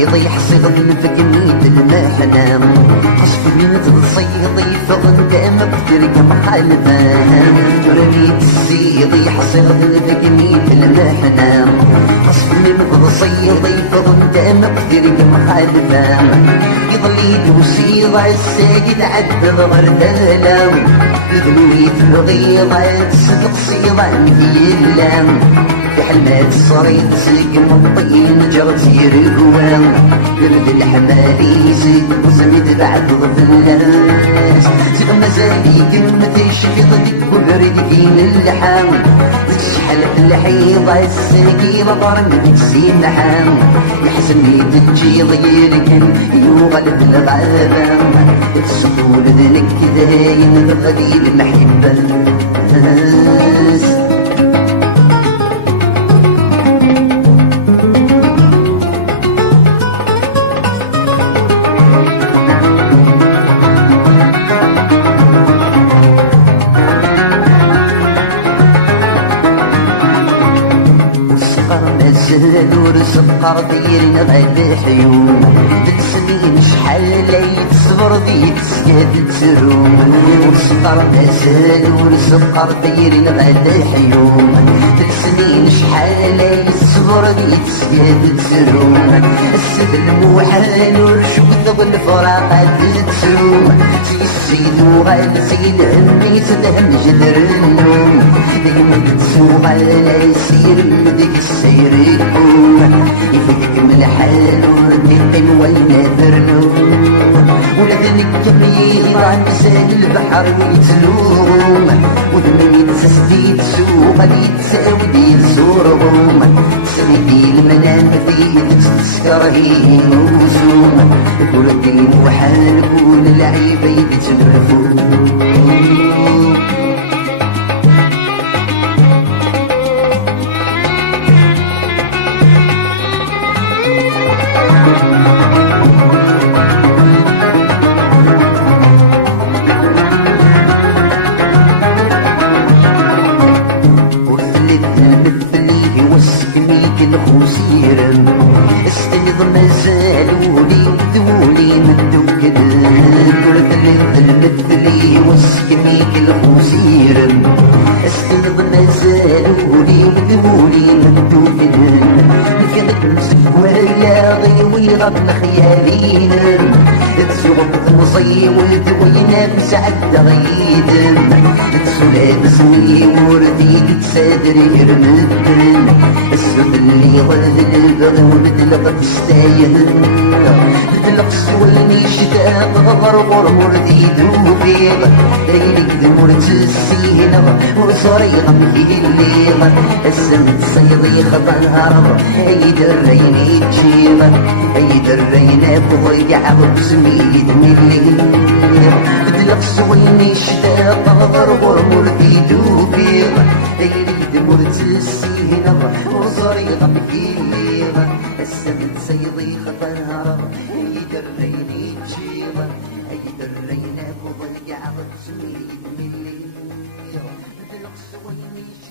يضيح صغن فقنيد المحنام حسب من تصيضي فغندام بترك محالفان رميت السيضي صغن فقنيد المحنام حسب من تصيضي فغندام بترك محالفان يضل يدوسيض الساجد عدد غردالام ذنويت الغيضة تصدق صيضا هي اللام في حلمات الصريد سلق مطين جرت يرقوان قرد الحمالي زيد وزمد بعد ضفلاس سيغ مزالي قمت يشفيض ديك وبرد فين اللحام تشحل الحيضة السنقيضة ضرن تسين لحام يحسن تجي ضيركن يوغلب الغابام تسطول ذنك داين الغدير محبة نور سقر ديرين غير حيوم تسنين شحال ليت صبر ديت سكاد تسروم وسقر نزل نور سقر ديرين غير حيوم تسنين شحال ليت صبر ديت سكاد تسروم السد الموحل ورشوذ والفراق تسروم سيد وغال سيد همي تدهم جدر النوم ديما تسوق على سير ديك السير يفيدك من حال وردين والنذر نوم ولذنك كمية عن سهل البحر ويتلوم وذنين تسدي تسوق دي تساوي دي الزورهم تسدي المنام فيه تسكر هي نوزوم كل الدين وحال كل العيبة يتلفون الخوسير استيض مازالولي ذولي من دوكدن ورث المثلي واسكميك الخوسير استيض مازالولي ذولي من دوكدن كذب مسك ولا ضيوي غضن خيالين تسوق مصي ولدوينا بسعد غيدن تسولاد سوي وردي تسادري رمدن السد اللي ظل البغي وبدلق تستاين بدلق سولني شتاق غرغر وردي دوبيغ ليلك دمور تسينا وصريغ مكي الليغ السمت صيضي خطا هرب هيدر ريني تجيغ هيدر رينا بضيع بسميد ملي بدلق سولني شتاق غرغر وردي دوبيغ ليلك دمور تسينا وصريغ مكي الليغ السمت صيضي خطا هرب هيدر ريني تجيغ هيدر رينا بضيع بسميد ملي بدلق سولني